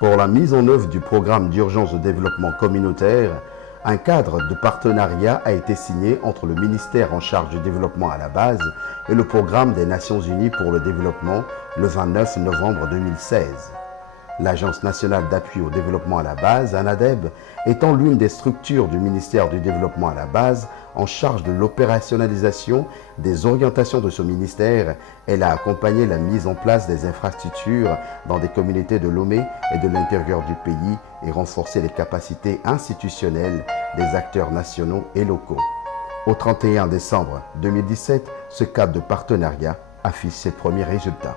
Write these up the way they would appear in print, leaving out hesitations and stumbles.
Pour la mise en œuvre du programme d'urgence de développement communautaire, un cadre de partenariat a été signé entre le ministère en charge du développement à la base et le programme des Nations Unies pour le développement le 29 novembre 2016. L'Agence nationale d'appui au développement à la base, ANADEB, étant l'une des structures du ministère du développement à la base en charge de l'opérationnalisation des orientations de ce ministère, elle a accompagné la mise en place des infrastructures dans des communautés de Lomé et de l'intérieur du pays et renforcé les capacités institutionnelles des acteurs nationaux et locaux. Au 31 décembre 2017, ce cadre de partenariat affiche ses premiers résultats.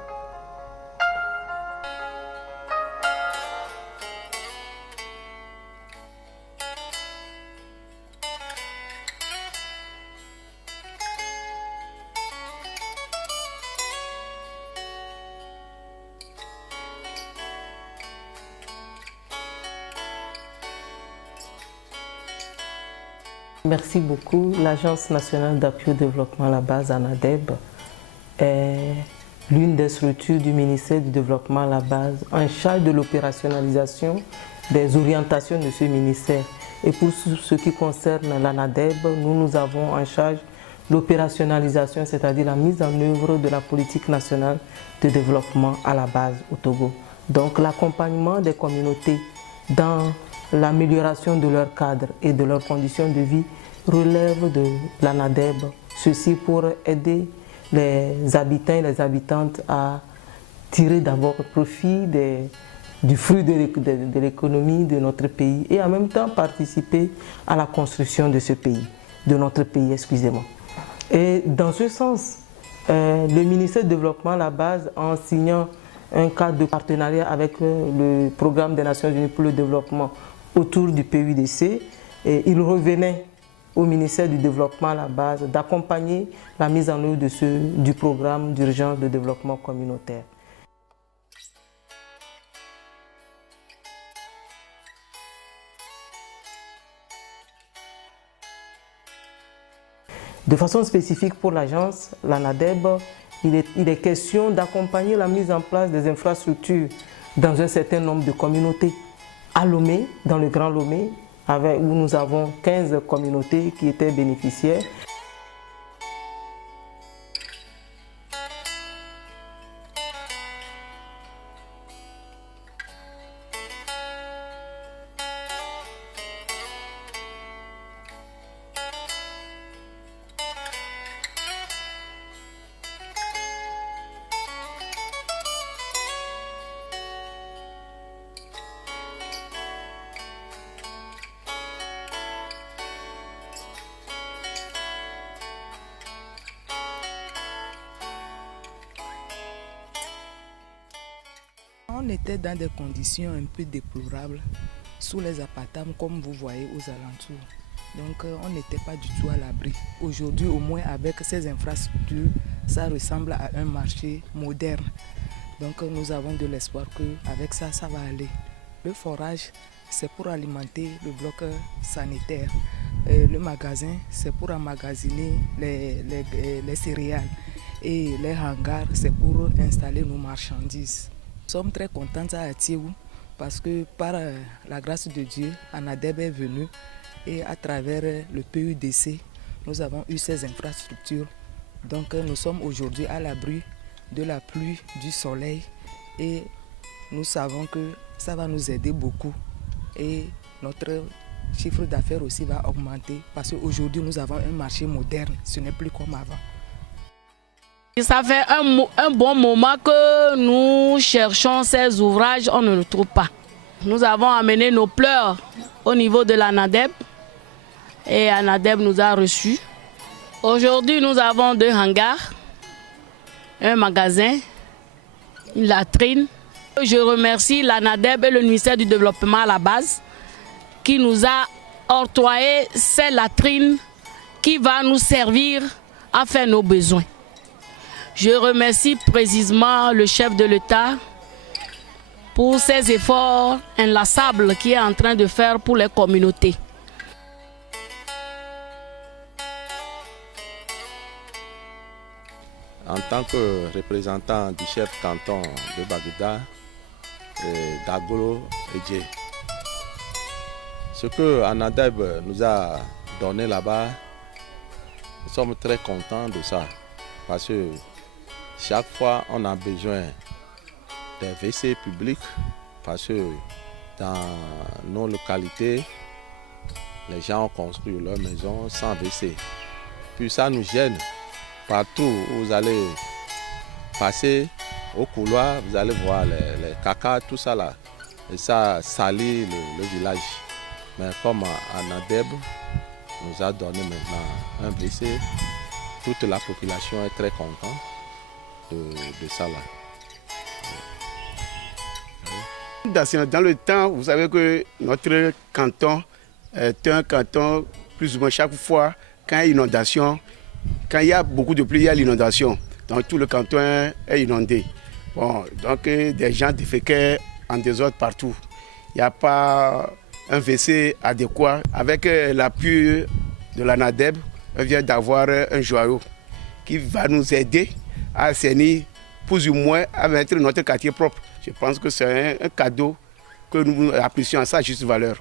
Merci beaucoup. L'Agence nationale d'appui au développement à la base, ANADEB, est l'une des structures du ministère du développement à la base en charge de l'opérationnalisation des orientations de ce ministère. Et pour ce qui concerne l'ANADEB, nous avons en charge l'opérationnalisation, c'est-à-dire la mise en œuvre de la politique nationale de développement à la base au Togo. Donc l'accompagnement des communautés dans l'amélioration de leur cadre et de leurs conditions de vie relève de l'ANADEB. Ceci pour aider les habitants et les habitantes à tirer d'abord profit du fruit de l'économie de notre pays et en même temps participer à la construction de ce pays, de notre pays, excusez-moi. Et dans ce sens, le ministère du Développement à la base, en signant un cadre de partenariat avec le programme des Nations Unies pour le développement autour du PUDC, et il revenait au ministère du Développement à la base d'accompagner la mise en œuvre du programme d'urgence de développement communautaire. De façon spécifique pour l'agence, l'ANADEB, il est question d'accompagner la mise en place des infrastructures dans un certain nombre de communautés. À Lomé, dans le Grand Lomé, où nous avons 15 communautés qui étaient bénéficiaires. On était dans des conditions un peu déplorables sous les appartements comme vous voyez aux alentours. Donc on n'était pas du tout à l'abri. Aujourd'hui au moins avec ces infrastructures, ça ressemble à un marché moderne. Donc nous avons de l'espoir qu'avec ça, ça va aller. Le forage, c'est pour alimenter le bloc sanitaire. Le magasin, c'est pour emmagasiner les céréales. Et les hangars, c'est pour installer nos marchandises. Nous sommes très contents à Atiéou parce que par la grâce de Dieu, ANADEB est venu et à travers le PUDC, nous avons eu ces infrastructures. Donc nous sommes aujourd'hui à l'abri de la pluie, du soleil et nous savons que ça va nous aider beaucoup et notre chiffre d'affaires aussi va augmenter parce qu'aujourd'hui nous avons un marché moderne, ce n'est plus comme avant. Ça fait un bon moment que nous cherchons ces ouvrages, on ne le trouve pas. Nous avons amené nos pleurs au niveau de l'ANADEB et ANADEB nous a reçus. Aujourd'hui, nous avons 2 hangars, un magasin, une latrine. Je remercie l'ANADEB et le ministère du Développement à la base qui nous a octroyé ces latrines qui vont nous servir à faire nos besoins. Je remercie précisément le chef de l'État pour ses efforts inlassables qu'il est en train de faire pour les communautés. En tant que représentant du chef canton de Baguda, d'Agolo et Djé. Ce que Anadeb nous a donné là-bas, nous sommes très contents de ça. Parce que chaque fois, on a besoin des WC publics. Parce que dans nos localités, les gens ont construit leur maison sans WC. Puis ça nous gêne. Partout où vous allez passer au couloir, vous allez voir les cacas, tout ça là. Et ça salit le village. Mais comme Anadeb nous a donné maintenant un WC, toute la population est très contente de ça là. Dans le temps, vous savez que notre canton est un canton plus ou moins chaque fois quand il y a inondation, quand il y a beaucoup de pluie, il y a l'inondation. Donc tout le canton est inondé. Bon, donc des gens déféquaient en désordre partout. Il n'y a pas un WC adéquat. Avec l'appui de l'Anadeb, on vient d'avoir un joyau qui va nous aider à assainir, plus ou moins à mettre notre quartier propre. Je pense que c'est un cadeau que nous apprécions à sa juste valeur.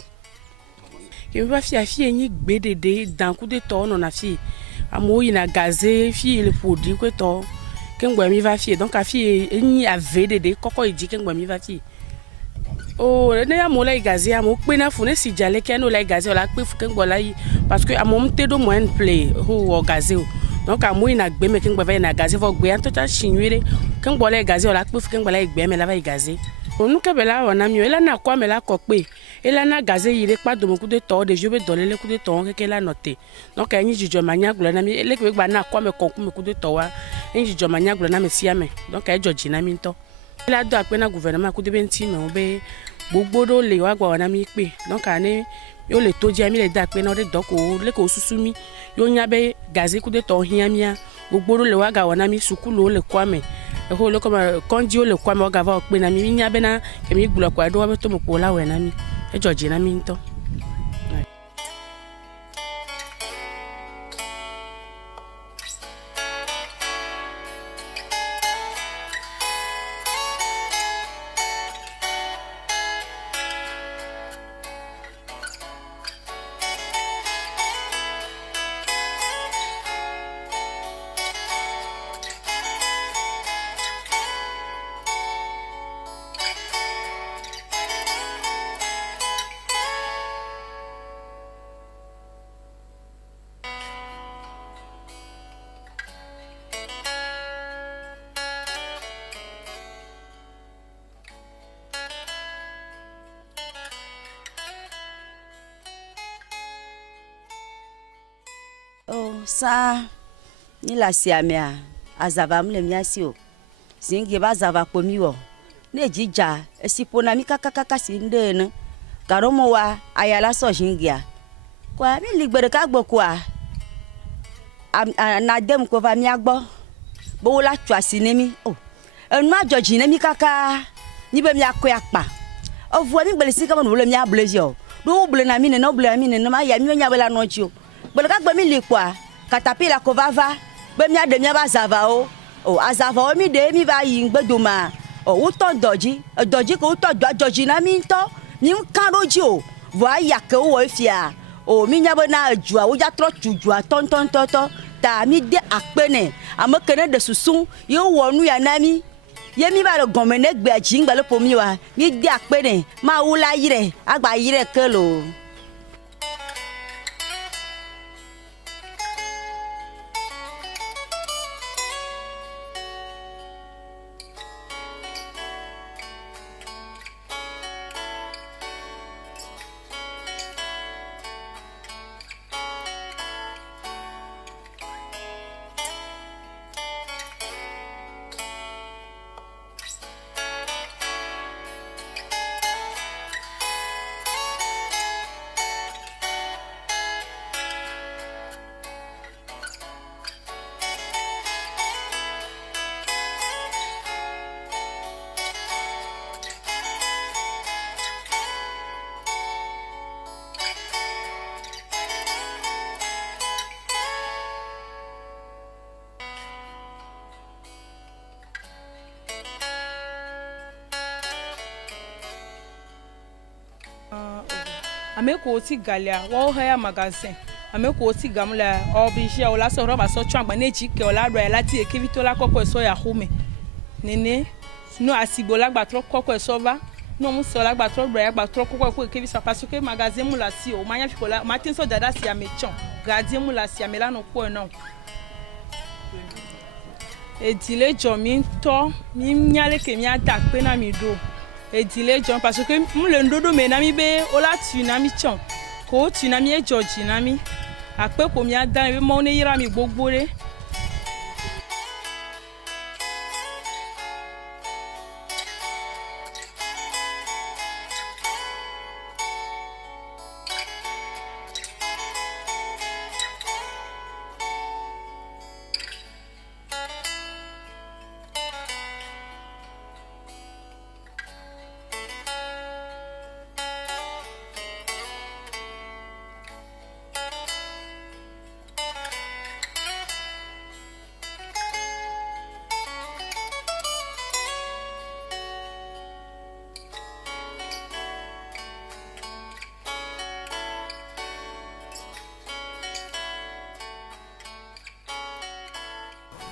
Je vais faire une BDD dans coup de temps on a fait. Amour il a gazé fi le produit que temps qu'un bois va faire donc a fait une VDD coco il dit qu'un bois va faire. Oh ne ya mo la gazé amour pe na fune si jale qu'un la gazé la pe qu'un bois là parce que amour te do moins play ou gazé donc amour il a gbé mais qu'un bois va na gazé faut gbé en tout à chigner qu'un bois la gazé la pe qu'un bois la gbé mais la va gazé. Nous kabela on a mieux là na quoi mais la coque et là na gazé il est pas de beaucoup de temps de je vais donner le coup de temps que la noté donc un jijo mania gula na mi ele que ba na quoi mais concours me coup de temps un jijo mania gula na me siame donc ay joji na mi nto la do apena gouvernement coup de benti me obe gbogbo le wa gwa na mi pe donc ane yo le to dia mi le da pe na de doko le ko susumi yo nya be gazé coup de temps hiamia gbogbo le wa ga na mi sukulu le kwa me le comme quand Dieu le quoi me gava pe na mi nya be na ke mi gbula kwa do wa to mo ko la we na mi e joji na mi nto. Oh, ça, ni la siamea, azava mle miasio. Zingi ba zava pomiwo. Ne jija, esipona mi kaka sindene. Karomo wa ayala so jingia. Kwa mi ligbere ka gbo kwa. Na dem ko va mi agbo. Bo la twa sinemi. Oh. Enu ajoji ne mi kaka. Ni be mi akoya pa. O vo mi gbele sika mo le mi ablezio. Do ble na mi ne no ble na mi ne ma ya mi nya bela no jio. Belka gbe mi likwa katapila ko vava be mi ade mi ba zava o azava o mi de mi ba yi ngbedoma o uton doji ko uton doji na mi nto mi kan roji o vo aya ke o fia o mi nya be na jua o ja tro tujua ton ta mi de akpene amokene de susun yo wonu ya na mi ye mi ba le gomene gbe aji ngba le pomi wa mi de akpene ma wula yire agba yire kelo. ame ko ti galia wo haya magazin ame ko ti gamla obije o la so roba so twan gba neji ke o la do la ti ekivito la kokko so ya hume nene no asibo la gba tro kokko so ba no mu so la gba tro do ya gba tro kokko ko ekivi so parce que magazin mu la si o manya fi ko la ma tin so dada si amechon gardien mu la si amela no ko no edile jo mi to mi nyale ke mi attack pe na mi do edile jo parce que mu le ndodo me na mi be o la tu na mi chon ko tu na mi e George na mi ape ko mi adan be mo ne yira mi gbogbo re.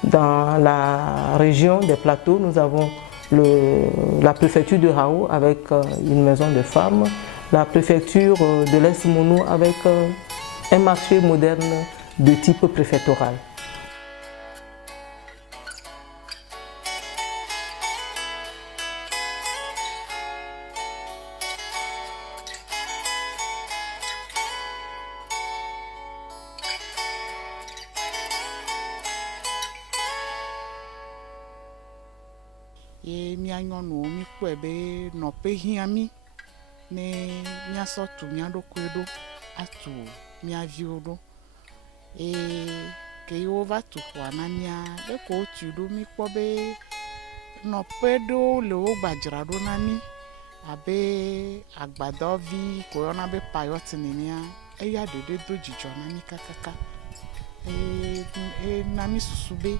Dans la région des plateaux, nous avons la préfecture de Hao avec une maison de femmes, la préfecture de l'Est Mono avec un marché moderne de type préfectoral. ye mia nyɔnuwo mi kpɔe be nɔƒe hiã mi ne miasɔ tu mia ɖokoe ɖo atu mia viwo ɖo ke wo va tu xɔa na mia ɖe ko wotu ɖo mi kpɔ be nɔƒe ɖewo le wo gbadzra ɖo na mi abe agbadɔvi ko yɔna be payɔt nenea eya ɖeɖe do dzidzɔ na mi kakaka na mi susu be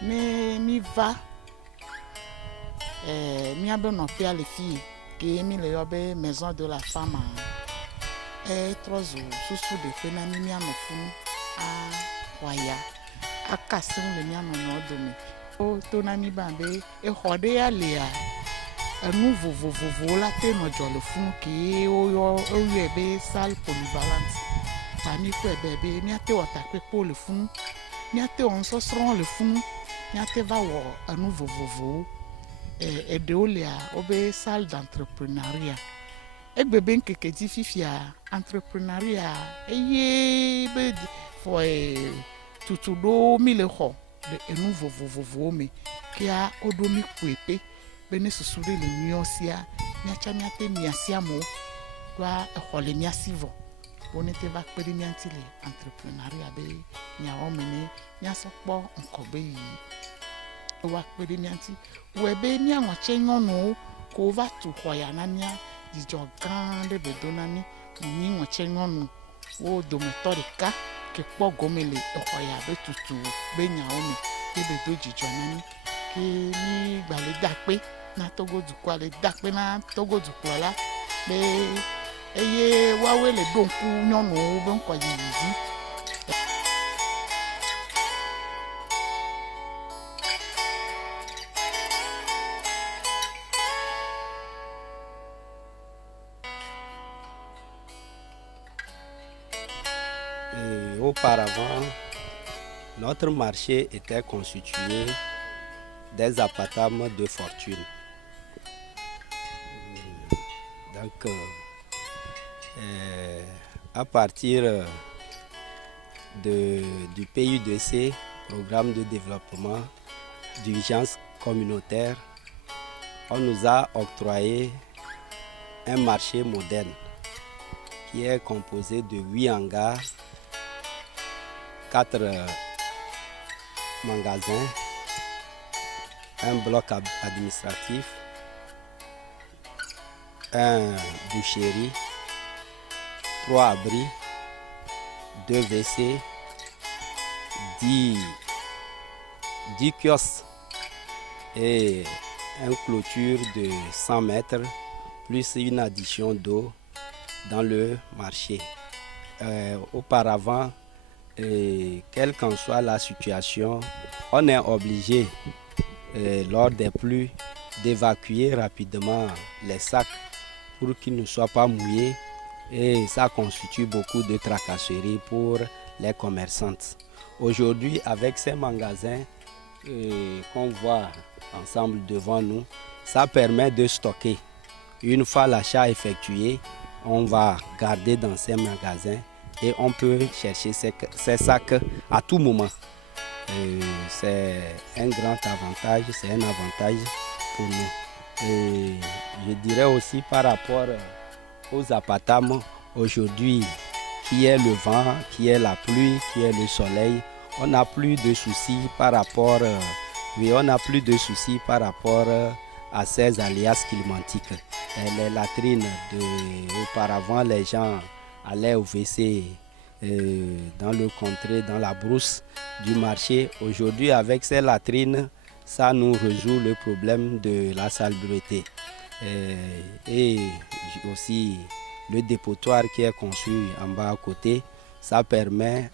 ne mi va mia be nɔƒea le fie ke mi le yɔ be maison de la femme trɔ zu susu ɖeƒe na mi mianɔ funu awɔya akasẽ le mia nɔnɔ dome wo to na mi ba be exɔ ɖe ya lea enu vovovowo la te nɔ dzɔ le funu ke woyɔe be salle polyvalente ta mi kpɔe be miate wɔ takpekpewo le funu miate wɔ nusɔsrɔ̃ le funu miate va wɔ enu vovovowo eɖewo lea wobe salle d'entrepreneuriat egbe be nkeke dzi fifia entrepreneuriat eye be fɔ tutu ɖo mi le xɔ le enu vovovowo me kia woɖo mi kpoepe be ne susu ɖe le nyuiɔ sia miatsa miate miasi amewo ɖoa exɔ le miasi vɔ wo ne te va kpe ɖe mia ŋuti le entrepreneuriat be miawɔ me ne miasɔ kpɔ ŋkɔgbe yiyi wa kpe ɖe mia ŋuti wɔe be miaŋɔ tse nyɔnuwo ko va tu xɔ ya na mia dzidzɔ gã ɖe be do na mi ŋɔ tse nyɔnu wo dometɔ ɖeka ke kpɔ gome le exɔ ya be tutu be nyawo me ke be do dzidzɔ na mi ke mi gba le da kpe na Togo dukɔa le da kpe na Togo dukɔla be eye woawoe le ɖo ŋku nyɔnuwo be ŋkɔ yiyi dzi. Auparavant, notre marché était constitué des appartements de fortune. Donc, à partir du PUDC, Programme de développement d'urgence communautaire, on nous a octroyé un marché moderne qui est composé de 8 hangars, 4 magasins, un bloc administratif, un boucherie, 3 abris, 2 WC, 10 kiosques et une clôture de 100 mètres, plus une addition d'eau dans le marché. Auparavant, quelle qu'en soit la situation, on est obligé, lors des pluies, d'évacuer rapidement les sacs pour qu'ils ne soient pas mouillés. Et ça constitue beaucoup de tracasseries pour les commerçantes. Aujourd'hui, avec ces magasins qu'on voit ensemble devant nous, ça permet de stocker. Une fois l'achat effectué, on va garder dans ces magasins et on peut chercher ces sacs à tout moment. C'est un grand avantage, c'est un avantage pour nous. Et je dirais aussi par rapport aux appartements, aujourd'hui, qui est le vent, qui est la pluie, qui est le soleil, on n'a plus de soucis par rapport, à ces aléas climatiques. Les latrines, auparavant, les gens allaient au WC dans le contrée, dans la brousse du marché. Aujourd'hui, avec ces latrines, ça nous résout le problème de la salubrité. Et aussi le dépotoir qui est conçu en bas à côté, ça permet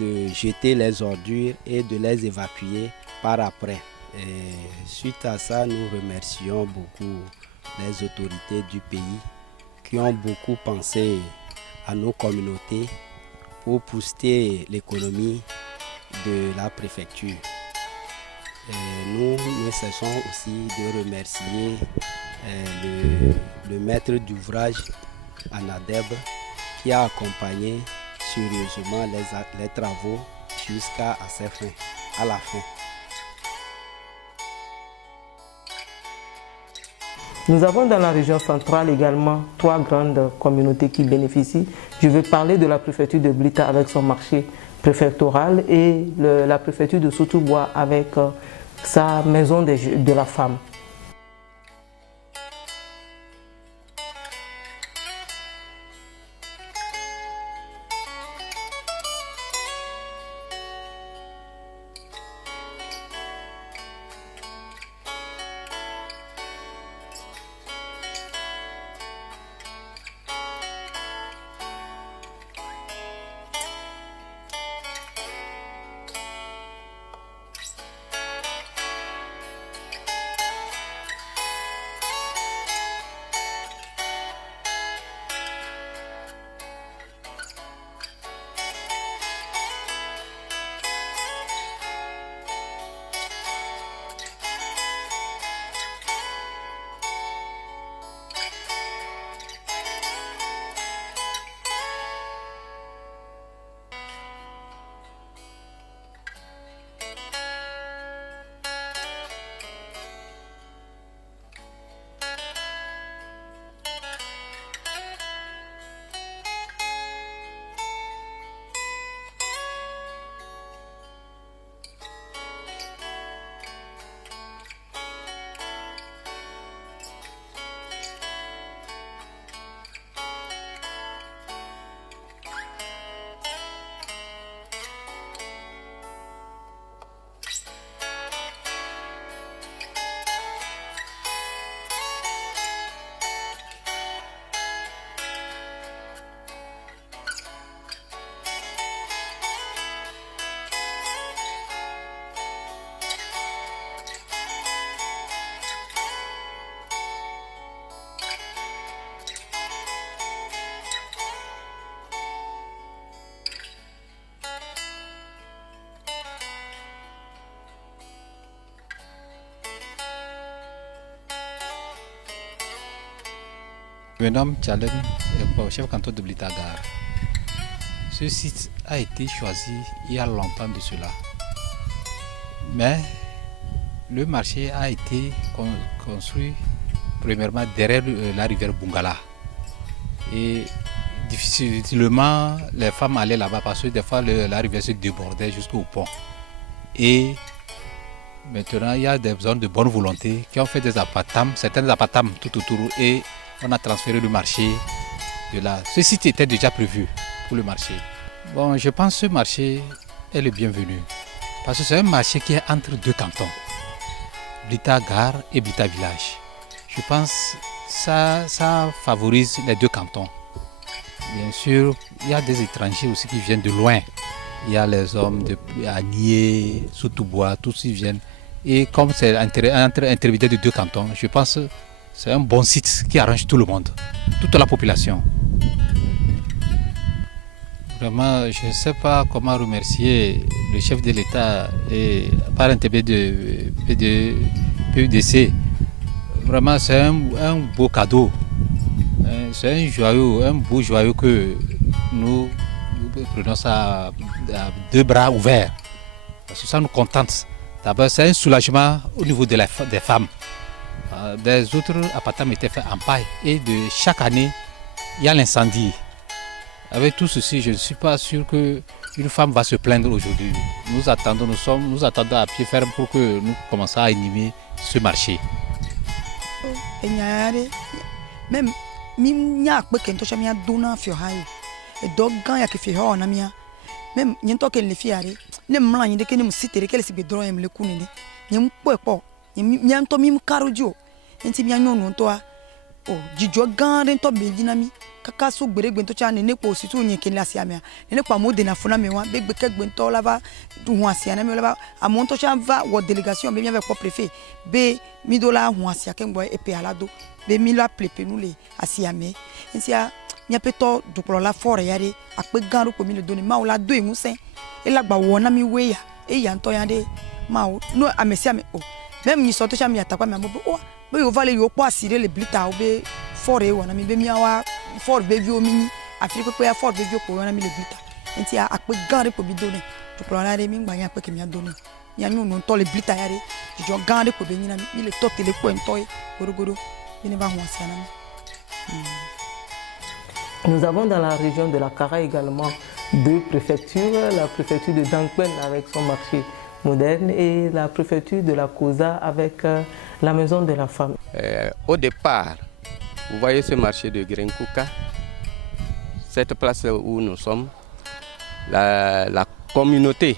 de jeter les ordures et de les évacuer par après. Suite à ça, nous remercions beaucoup les autorités du pays qui ont beaucoup pensé à nos communautés pour booster l'économie de la préfecture. Nous ne cessons aussi de remercier le maître d'ouvrage Anadeb qui a accompagné sérieusement les travaux jusqu'à la fin. Nous avons dans la région centrale également 3 grandes communautés qui bénéficient. Je vais parler de la préfecture de Blita avec son marché préfectoral et la préfecture de Soutoubois avec sa maison de la femme. Je me nomme Tchalem, chef canton de Blita Gare. Ce site a été choisi il y a longtemps de cela. Mais le marché a été construit premièrement derrière la rivière Bungala. Et difficilement les femmes allaient là-bas parce que des fois la rivière se débordait jusqu'au pont. Et maintenant il y a des zones de bonne volonté qui ont fait des appartements, certains appartements tout autour et on a transféré le marché de là. Ce site était déjà prévu pour le marché. Bon, je pense que ce marché est le bienvenu. Parce que c'est un marché qui est entre 2 cantons. Blita Gare et Blita Village. Je pense que ça favorise les 2 cantons. Bien sûr, il y a des étrangers aussi qui viennent de loin. Il y a les hommes de Agnier, Soutoubois, tous ils viennent. Et comme c'est intermédiaire de 2 cantons, je pense que c'est un bon site qui arrange tout le monde, toute la population. Vraiment, je ne sais pas comment remercier le chef de l'État et par intermédiaire de PUDC. Vraiment, c'est un beau cadeau. C'est un beau joyau que nous prenons ça à 2 bras ouverts. Parce que ça nous contente. D'abord, c'est un soulagement au niveau des femmes. Des autres appartements étaient faits en paille. Et chaque année, il y a l'incendie. Avec tout ceci, je ne suis pas sûr qu'une femme va se plaindre aujourd'hui. Nous attendons à pied ferme pour que nous commencions à animer ce marché. Même mia kpe kento chamia dona fiohaye e dogan ya ke fio na mia même nyento ke le fiare ne mla nyinde ke ne musitere ke le sibe dron em le kunene nyem popo nyem to mi karojo enti mi anyo no to a o jijo gan den to be dinami kaka so gbere gbe to cha ne nepo si tu nyen ke le asia mia ne pa mo de na fona me wa be gbe ke gbe to lava du hu asia na me lava amon to cha va wo délégation be mi avec préfet be mi do la hu asia ke ngbo e pe alado be mi la plepe nous les asiame nsia nya peto duplo la fore yare akpe ganru ko mi le doni ma o la do emusen e la gba wona mi we ya e ya nto yande ma o no amesi ame o même ni so to cha mi atakwa mi amo o be yo vale yo po asire le blita o be fore wona mi be mi awa fore be vi o mi afrique ko ya fore be vi ko wona mi le blita nsia akpe ganru ko bi doni duplo la re mi ngba nya akpe ke mi adoni nya nyu no to le blita yare jo ganru ko be ni na mi le to tele ko ento e goro Nous avons dans la région de la Kara également 2 préfectures, la préfecture de Dankwen avec son marché moderne et la préfecture de la Kosa avec la maison de la femme. Au départ, vous voyez ce marché de Grenkouka, cette place où nous sommes, la communauté,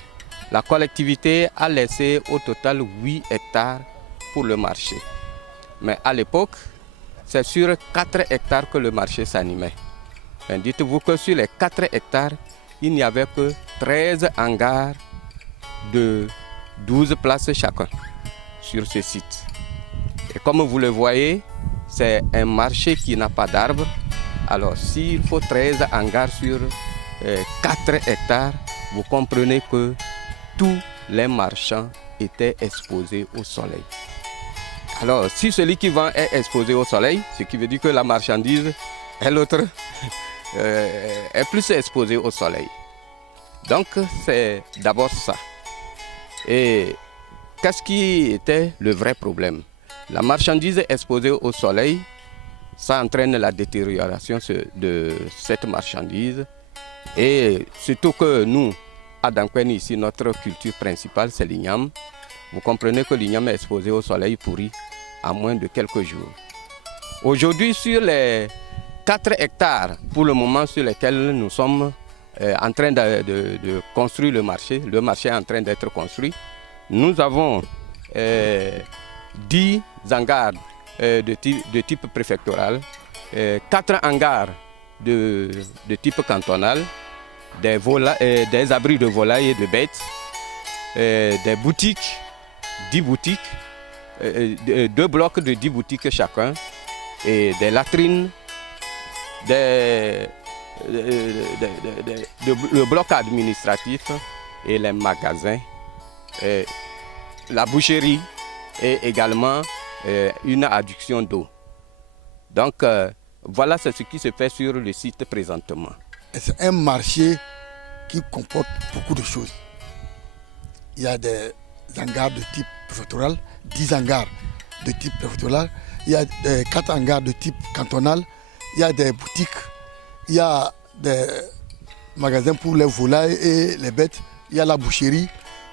la collectivité a laissé au total 8 hectares pour le marché. Mais à l'époque, c'est sur 4 hectares que le marché s'animait. Dites-vous que sur les 4 hectares, il n'y avait que 13 hangars de 12 places chacun sur ce site. Et comme vous le voyez, c'est un marché qui n'a pas d'arbres. Alors s'il faut 13 hangars sur 4 hectares, vous comprenez que tous les marchands étaient exposés au soleil. Alors, si celui qui vend est exposé au soleil, ce qui veut dire que la marchandise et l'autre est plus exposée au soleil. Donc, c'est d'abord ça. Et qu'est-ce qui était le vrai problème? La marchandise exposée au soleil, ça entraîne la détérioration de cette marchandise. Et surtout que nous, à Dankwen, ici, notre culture principale, c'est l'igname. Vous comprenez que l'igname est exposé au soleil pourri à moins de quelques jours. Aujourd'hui, sur les 4 hectares, pour le moment sur lesquels nous sommes en train de construire le marché est en train d'être construit, nous avons 10 hangars de type préfectoral, 4 hangars de type cantonal, des abris de volailles et de bêtes, des boutiques, 10 boutiques, 2 blocs de 10 boutiques chacun, et des latrines, le bloc administratif et les magasins, la boucherie et également une adduction d'eau. Donc voilà ce qui se fait sur le site présentement. C'est un marché qui comporte beaucoup de choses. Il y a des hangars de type préfectoral, 10 hangars de type préfectoral, il y a 4 hangars de type cantonal, il y a des boutiques, il y a des magasins pour les volailles et les bêtes, il y a la boucherie,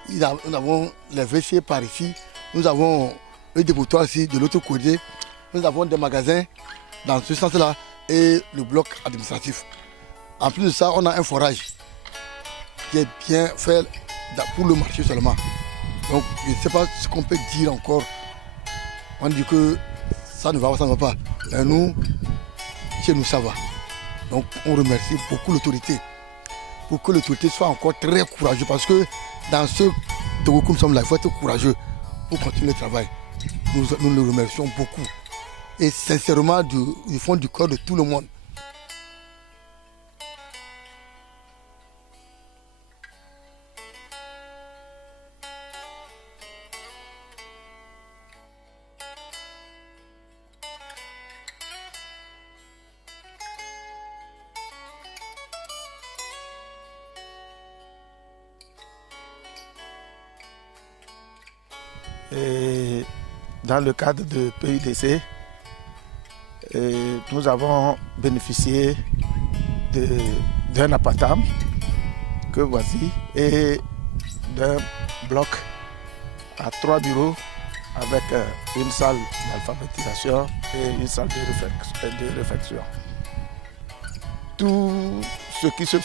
nous avons les WC par ici, nous avons le dépotoir ici de l'autre côté, nous avons des magasins dans ce sens-là et le bloc administratif. En plus de ça, on a un forage qui est bien fait pour le marché seulement. Donc je ne sais pas ce qu'on peut dire encore. On dit que ça ne va pas, ça ne va pas. Mais nous, chez nous, ça va. Donc on remercie beaucoup l'autorité pour que l'autorité soit encore très courageuse parce que dans ce Togo où nous sommes là, il faut être courageux pour continuer le travail. Nous le remercions beaucoup et sincèrement du fond du cœur de tout le monde. Et dans le cadre de PUDC, nous avons bénéficié d'un appartement que voici et d'un bloc à 3 bureaux avec une salle d'alphabétisation et une salle de réflexion. Tout ce qui se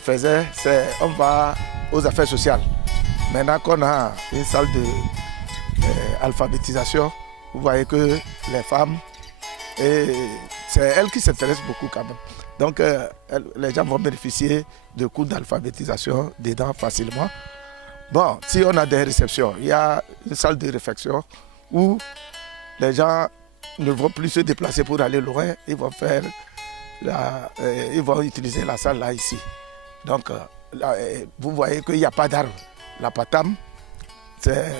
faisait, c'est on va aux affaires sociales. Maintenant qu'on a une salle d'alphabétisation, vous voyez que les femmes, c'est elles qui s'intéressent beaucoup quand même. Donc les gens vont bénéficier de cours d'alphabétisation dedans facilement. Bon, si on a des réceptions, il y a une salle de réflexion où les gens ne vont plus se déplacer pour aller loin, ils vont utiliser la salle là ici. Donc là, vous voyez qu'il n'y a pas d'arbre. La Patam, c'est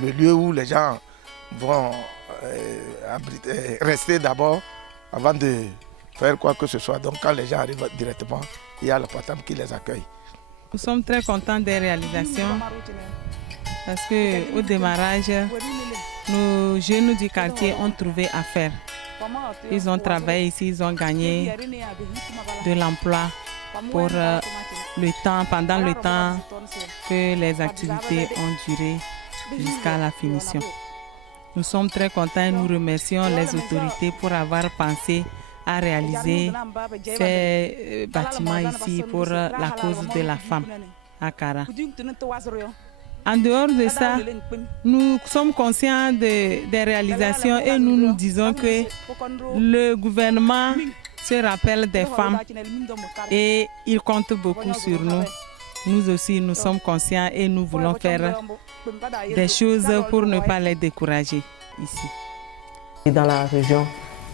le lieu où les gens vont rester d'abord avant de faire quoi que ce soit. Donc quand les gens arrivent directement, il y a la Patam qui les accueille. Nous sommes très contents des réalisations parce qu'au démarrage, nos jeunes du quartier ont trouvé à faire. Ils ont travaillé ici, ils ont gagné de l'emploi pour pendant le temps que les activités ont duré jusqu'à la finition. Nous sommes très contents et nous remercions les autorités pour avoir pensé à réaliser ces bâtiments ici pour la cause de la femme à Kara. En dehors de ça, nous sommes conscients des réalisations et nous nous disons que le gouvernement se rappelle des femmes et il compte beaucoup sur nous. Nous aussi, nous sommes conscients et nous voulons faire des choses pour ne pas les décourager ici. Dans la région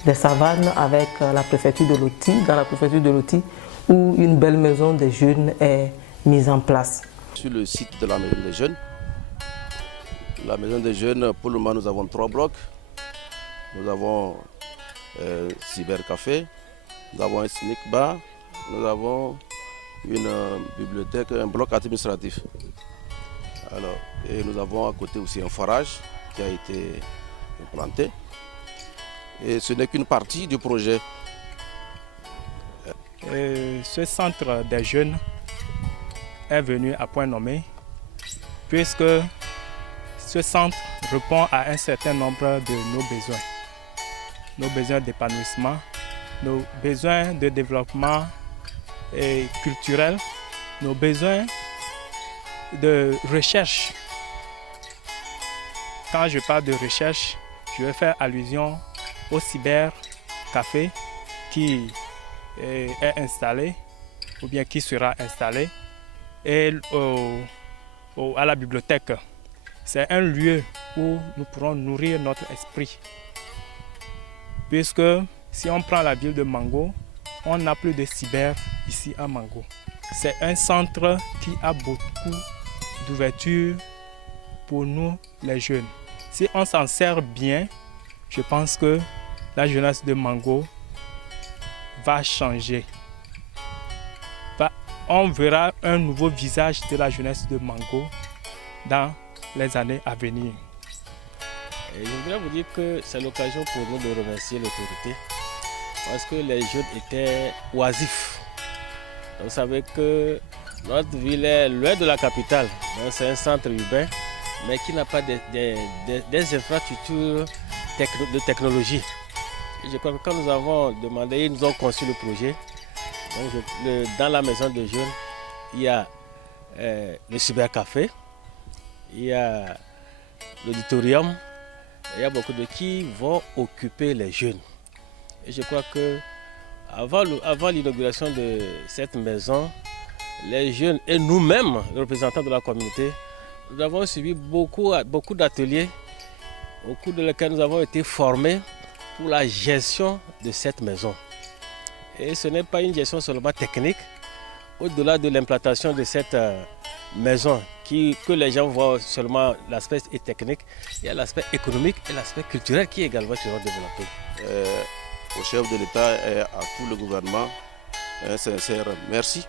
des Savanes avec la préfecture de Loti, dans la préfecture de Loti, où une belle maison des jeunes est mise en place. Sur le site de la maison des jeunes, pour le moment nous avons 3 blocs. Nous avons cybercafé, nous avons un sneak bar, nous avons une bibliothèque, un bloc administratif. Alors, et nous avons à côté aussi un forage qui a été implanté. Et ce n'est qu'une partie du projet. Ce centre des jeunes est venu à point nommé puisque ce centre répond à un certain nombre de nos besoins. Nos besoins d'épanouissement, nos besoins de développement culturel, nos besoins de recherche. Quand je parle de recherche, je vais faire allusion au cybercafé qui est installé ou bien qui sera installé et à la bibliothèque. C'est un lieu où nous pourrons nourrir notre esprit. Puisque si on prend la ville de Mango, on n'a plus de cyber ici à Mango. C'est un centre qui a beaucoup d'ouverture pour nous les jeunes. Si on s'en sert bien, je pense que la jeunesse de Mango va changer. On verra un nouveau visage de la jeunesse de Mango dans les années à venir. Et je voudrais vous dire que c'est l'occasion pour nous de remercier l'autorité parce que les jeunes étaient oisifs. Vous savez que notre ville est loin de la capitale, c'est un centre urbain, mais qui n'a pas des infrastructures de technologie. Et je crois que quand nous avons demandé, ils nous ont conçu le projet. Donc dans la maison de jeunes, il y a le cybercafé, il y a l'auditorium, il y a beaucoup de qui vont occuper les jeunes. Et je crois que Avant l'inauguration de cette maison, les jeunes et nous-mêmes, les représentants de la communauté, nous avons suivi beaucoup d'ateliers au cours de lesquels nous avons été formés pour la gestion de cette maison. Et ce n'est pas une gestion seulement technique. Au-delà de l'implantation de cette maison, que les gens voient seulement l'aspect technique, il y a l'aspect économique et l'aspect culturel qui est également développé. Au chef de l'État et à tout le gouvernement, un sincère merci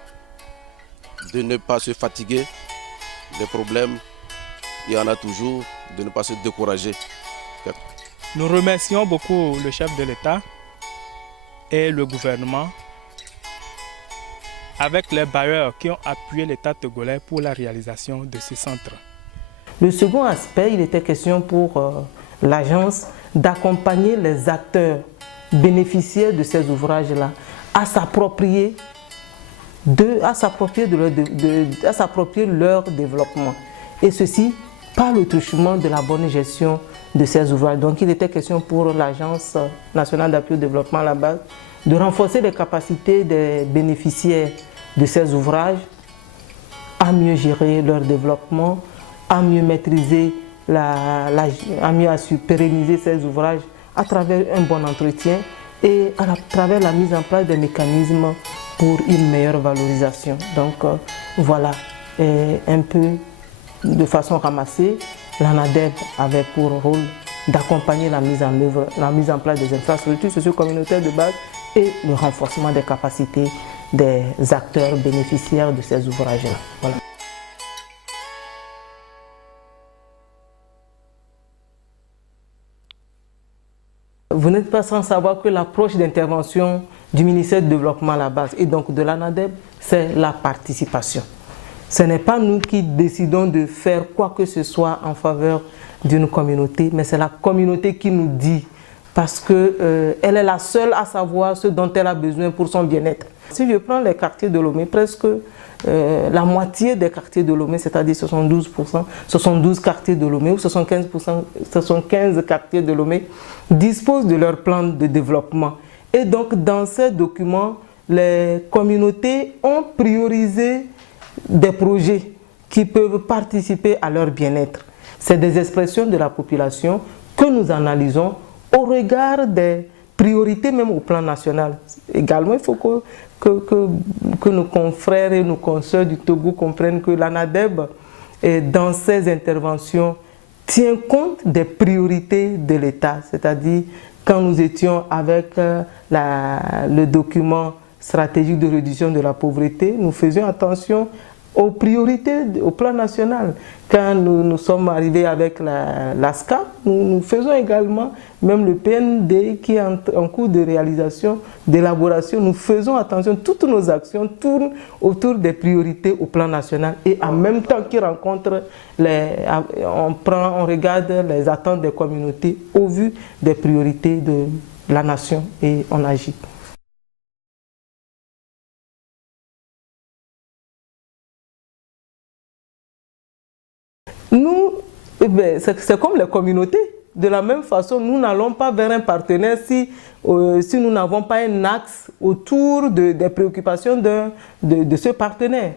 de ne pas se fatiguer. Les problèmes, il y en a toujours, de ne pas se décourager. Nous remercions beaucoup le chef de l'État et le gouvernement avec les bailleurs qui ont appuyé l'État togolais pour la réalisation de ce centre. Le second aspect, il était question pour l'agence d'accompagner les acteurs bénéficiaires de ces ouvrages-là à s'approprier leur développement. Et ceci par le truchement de la bonne gestion de ces ouvrages. Donc il était question pour l'Agence nationale d'appui au développement à la base de renforcer les capacités des bénéficiaires de ces ouvrages à mieux gérer leur développement, à mieux maîtriser, à mieux pérenniser ces ouvrages à travers un bon entretien et à travers la mise en place des mécanismes pour une meilleure valorisation. Donc voilà, un peu de façon ramassée, l'ANADEB avait pour rôle d'accompagner la mise en œuvre, la mise en place des infrastructures socio-communautaires de base et le renforcement des capacités des acteurs bénéficiaires de ces ouvrages-là. Voilà. Vous n'êtes pas sans savoir que l'approche d'intervention du ministère du Développement à la base et donc de l'ANADEB, c'est la participation. Ce n'est pas nous qui décidons de faire quoi que ce soit en faveur d'une communauté, mais c'est la communauté qui nous dit, parce qu'elle est la seule à savoir ce dont elle a besoin pour son bien-être. Si je prends les quartiers de Lomé, presque la moitié des quartiers de Lomé, c'est-à-dire 72%, 72 quartiers de Lomé ou 75 quartiers de Lomé, disposent de leur plan de développement. Et donc dans ces documents, les communautés ont priorisé des projets qui peuvent participer à leur bien-être. C'est des expressions de la population que nous analysons au regard des priorités même au plan national. Également, il faut que nos confrères et nos consoeurs du Togo comprennent que l'ANADEB, dans ses interventions, tient compte des priorités de l'État. C'est-à-dire, quand nous étions avec le document stratégique de réduction de la pauvreté, nous faisions attention aux priorités au plan national. Quand nous sommes arrivés avec l'ASCAP, nous faisons également, même le PND qui est en cours de réalisation, d'élaboration, nous faisons attention, toutes nos actions tournent autour des priorités au plan national et en même temps qu'ils rencontrent, on regarde les attentes des communautés au vu des priorités de la nation et on agit. Nous, c'est comme les communautés. De la même façon, nous n'allons pas vers un partenaire si nous n'avons pas un axe autour des préoccupations de ce partenaire.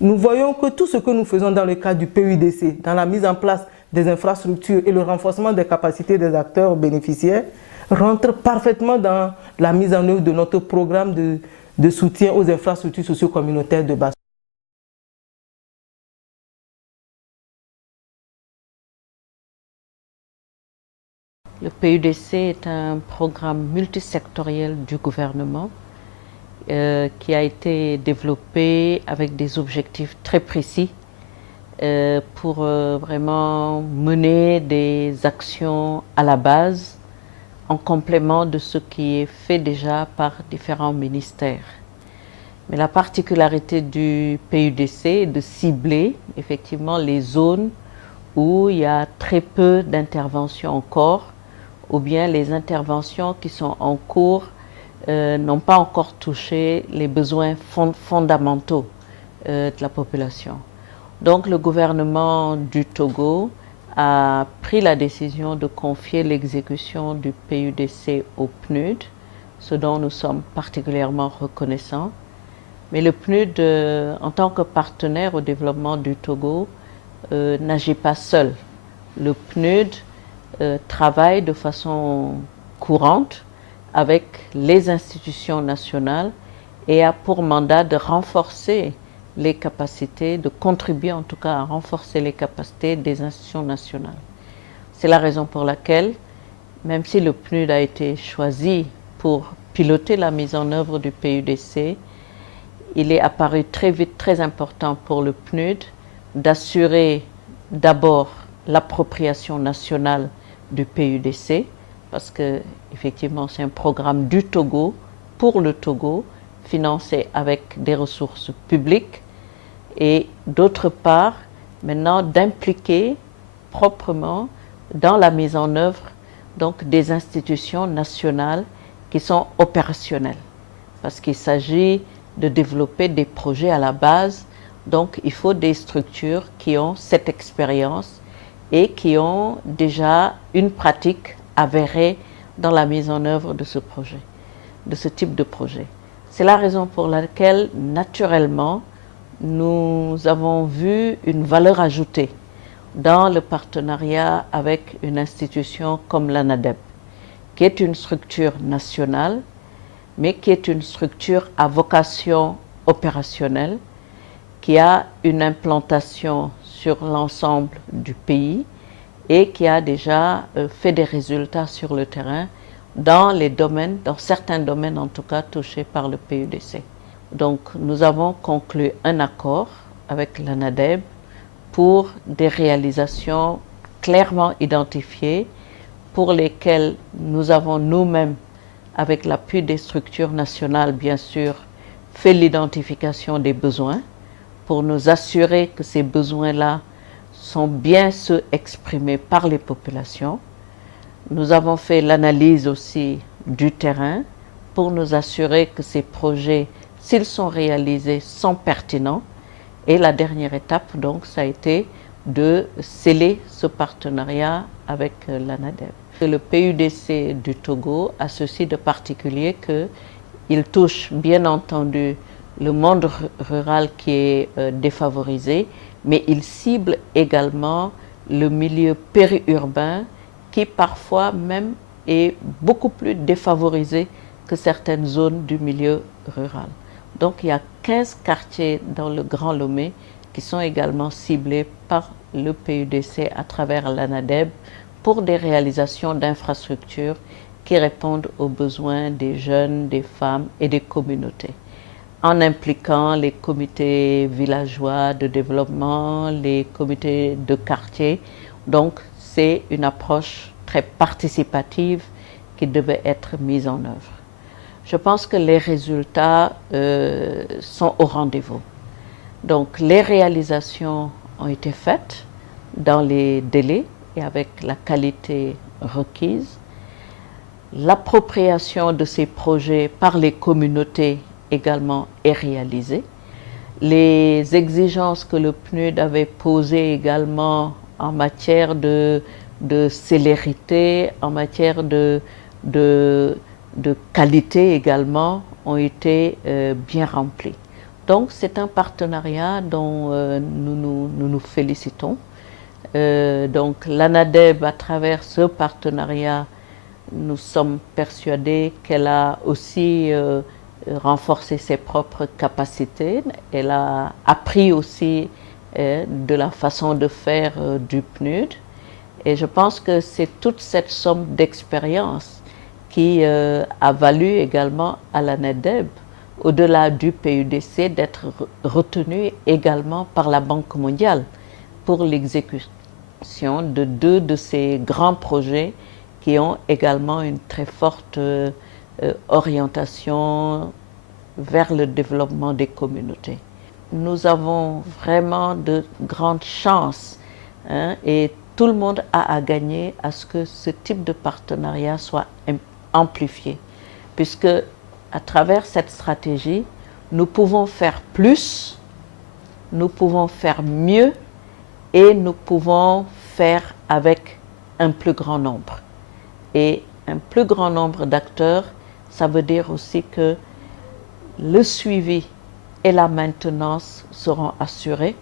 Nous voyons que tout ce que nous faisons dans le cadre du PUDC, dans la mise en place des infrastructures et le renforcement des capacités des acteurs bénéficiaires, rentre parfaitement dans la mise en œuvre de notre programme de soutien aux infrastructures socio-communautaires de base. Le PUDC est un programme multisectoriel du gouvernement qui a été développé avec des objectifs très précis pour vraiment mener des actions à la base en complément de ce qui est fait déjà par différents ministères. Mais la particularité du PUDC est de cibler effectivement les zones où il y a très peu d'interventions encore, ou bien les interventions qui sont en cours n'ont pas encore touché les besoins fondamentaux de la population. Donc le gouvernement du Togo a pris la décision de confier l'exécution du PUDC au PNUD ce dont nous sommes particulièrement reconnaissants. Mais le PNUD, en tant que partenaire au développement du Togo, n'agit pas seul. Le PNUD travaille de façon courante avec les institutions nationales et a pour mandat de renforcer les capacités, de contribuer en tout cas à renforcer les capacités des institutions nationales. C'est la raison pour laquelle, même si le PNUD a été choisi pour piloter la mise en œuvre du PUDC, il est apparu très vite très important pour le PNUD d'assurer d'abord l'appropriation nationale du PUDC, parce que effectivement c'est un programme du Togo, pour le Togo, financé avec des ressources publiques, et d'autre part, maintenant d'impliquer proprement dans la mise en œuvre donc, des institutions nationales qui sont opérationnelles, parce qu'il s'agit de développer des projets à la base, donc il faut des structures qui ont cette expérience et qui ont déjà une pratique avérée dans la mise en œuvre de ce projet, de ce type de projet. C'est la raison pour laquelle, naturellement, nous avons vu une valeur ajoutée dans le partenariat avec une institution comme l'ANADEB, qui est une structure nationale, mais qui est une structure à vocation opérationnelle, qui a une implantation sur l'ensemble du pays et qui a déjà fait des résultats sur le terrain dans les domaines, dans certains domaines en tout cas touchés par le PUDC. Donc nous avons conclu un accord avec l'ANADEB pour des réalisations clairement identifiées pour lesquelles nous avons nous-mêmes, avec l'appui des structures nationales bien sûr, fait l'identification des besoins pour nous assurer que ces besoins-là sont bien ceux exprimés par les populations. Nous avons fait l'analyse aussi du terrain pour nous assurer que ces projets, s'ils sont réalisés, sont pertinents. Et la dernière étape, donc, ça a été de sceller ce partenariat avec l'ANADEB. Le PUDC du Togo a ceci de particulier qu'il touche bien entendu le monde rural qui est défavorisé, mais il cible également le milieu périurbain qui parfois même est beaucoup plus défavorisé que certaines zones du milieu rural. Donc il y a 15 quartiers dans le Grand Lomé qui sont également ciblés par le PUDC à travers l'ANADEB pour des réalisations d'infrastructures qui répondent aux besoins des jeunes, des femmes et des communautés, en impliquant les comités villageois de développement, les comités de quartier. Donc c'est une approche très participative qui devait être mise en œuvre. Je pense que les résultats sont au rendez-vous. Donc les réalisations ont été faites dans les délais et avec la qualité requise. L'appropriation de ces projets par les communautés également est réalisée. Les exigences que le PNUD avait posées également en matière de célérité, en matière de qualité également, ont été bien remplies. Donc c'est un partenariat dont nous nous félicitons. Donc l'ANADEB, à travers ce partenariat, nous sommes persuadés qu'elle a aussi renforcé ses propres capacités. Elle a appris aussi de la façon de faire du PNUD. Et je pense que c'est toute cette somme d'expérience qui a valu également à l'ANADEB, au-delà du PUDC, d'être retenu également par la Banque mondiale pour l'exécution de 2 de ces grands projets qui ont également une très forte orientation vers le développement des communautés. Nous avons vraiment de grandes chances et tout le monde a à gagner à ce que ce type de partenariat soit amplifié, puisque à travers cette stratégie, nous pouvons faire plus, nous pouvons faire mieux et nous pouvons faire avec un plus grand nombre. Et un plus grand nombre d'acteurs, ça veut dire aussi que le suivi et la maintenance seront assurés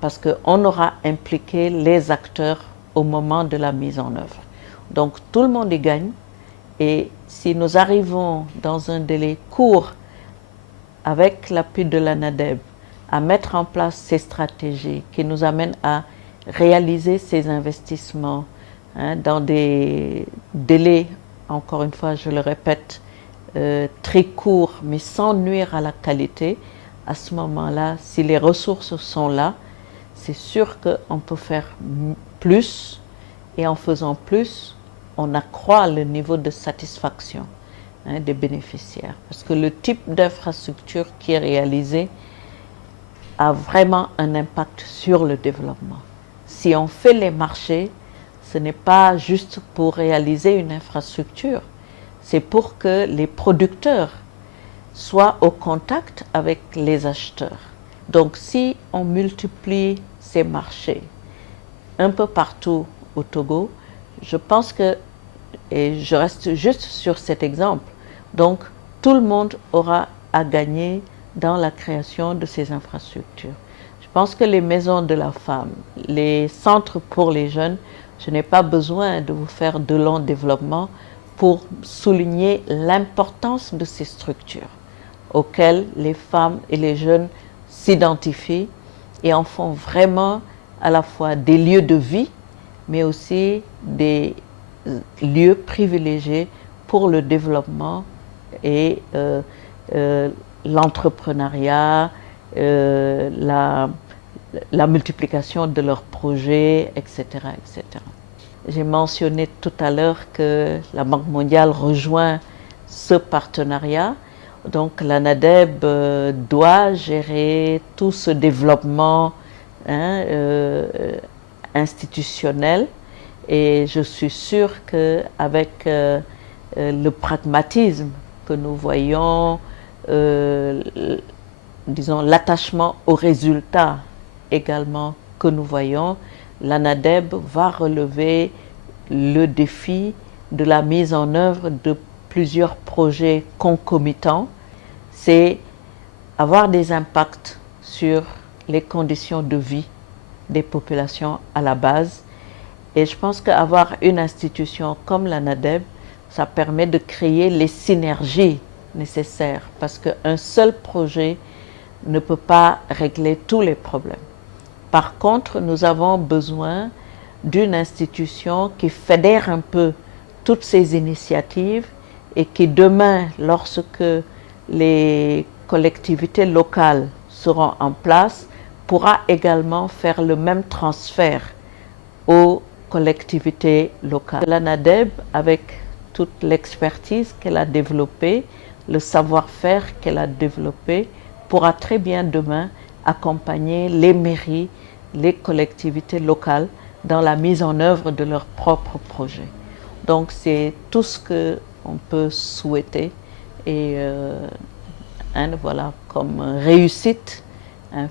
parce qu'on aura impliqué les acteurs au moment de la mise en œuvre. Donc tout le monde y gagne et si nous arrivons dans un délai court avec l'appui de l'ANADEB à mettre en place ces stratégies qui nous amènent à réaliser ces investissements dans des délais, encore une fois je le répète, très courts mais sans nuire à la qualité, à ce moment-là, si les ressources sont là, c'est sûr qu'on peut faire plus et en faisant plus, on accroît le niveau de satisfaction des bénéficiaires. Parce que le type d'infrastructure qui est réalisé a vraiment un impact sur le développement. Si on fait les marchés, ce n'est pas juste pour réaliser une infrastructure, c'est pour que les producteurs soient au contact avec les acheteurs. Donc si on multiplie ces marchés un peu partout au Togo, je pense que, et je reste juste sur cet exemple, donc tout le monde aura à gagner dans la création de ces infrastructures. Je pense que les maisons de la femme, les centres pour les jeunes, je n'ai pas besoin de vous faire de longs développements pour souligner l'importance de ces structures auxquelles les femmes et les jeunes s'identifient et en font vraiment à la fois des lieux de vie, mais aussi des lieux privilégiés pour le développement et l'entrepreneuriat, la multiplication de leurs projets, etc., etc. J'ai mentionné tout à l'heure que la Banque mondiale rejoint ce partenariat. Donc l'ANADEB doit gérer tout ce développement institutionnel et je suis sûre qu'avec le pragmatisme que nous voyons, disons l'attachement aux résultats également que nous voyons, l'ANADEB va relever le défi de la mise en œuvre de plusieurs projets concomitants. C'est avoir des impacts sur les conditions de vie des populations à la base. Et je pense qu'avoir une institution comme l'ANADEB, ça permet de créer les synergies nécessaires parce qu'un seul projet ne peut pas régler tous les problèmes. Par contre, nous avons besoin d'une institution qui fédère un peu toutes ces initiatives et qui demain, lorsque les collectivités locales seront en place, pourra également faire le même transfert aux collectivités locales. L'ANADEB, avec toute l'expertise qu'elle a développée, le savoir-faire qu'elle a développé, pourra très bien demain accompagner les mairies, les collectivités locales dans la mise en œuvre de leurs propres projets. Donc c'est tout ce qu'on peut souhaiter et voilà, comme réussite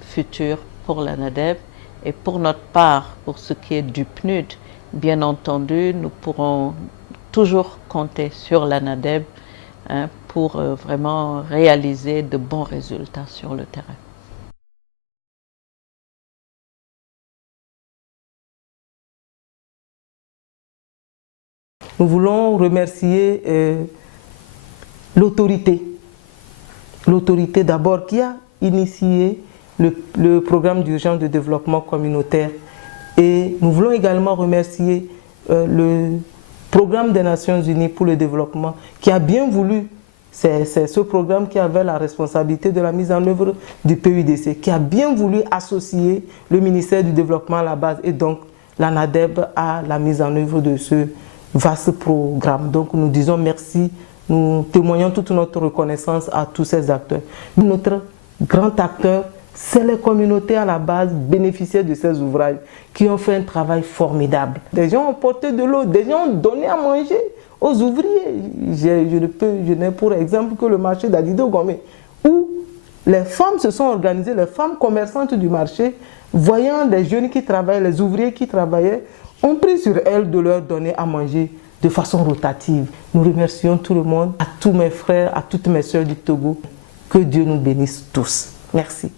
future pour l'ANADEB. Et pour notre part, pour ce qui est du PNUD, bien entendu, nous pourrons toujours compter sur l'ANADEB pour vraiment réaliser de bons résultats sur le terrain. Nous voulons remercier l'autorité. L'autorité d'abord qui a initié le programme d'urgence de développement communautaire. Et nous voulons également remercier le programme des Nations Unies pour le développement qui a bien voulu, c'est ce programme qui avait la responsabilité de la mise en œuvre du PUDC, qui a bien voulu associer le ministère du Développement à la base et donc l'ANADEB à la mise en œuvre de ce vaste programme. Donc nous disons merci, nous témoignons toute notre reconnaissance à tous ces acteurs. Notre grand acteur, c'est les communautés à la base bénéficiaires de ces ouvrages qui ont fait un travail formidable. Des gens ont porté de l'eau, des gens ont donné à manger aux ouvriers. Je n'ai pour exemple que le marché d'Adido Gomé, où les femmes se sont organisées, les femmes commerçantes du marché, voyant des jeunes qui travaillaient, les ouvriers qui travaillaient, ont pris sur elles de leur donner à manger de façon rotative. Nous remercions tout le monde, à tous mes frères, à toutes mes sœurs du Togo. Que Dieu nous bénisse tous. Merci.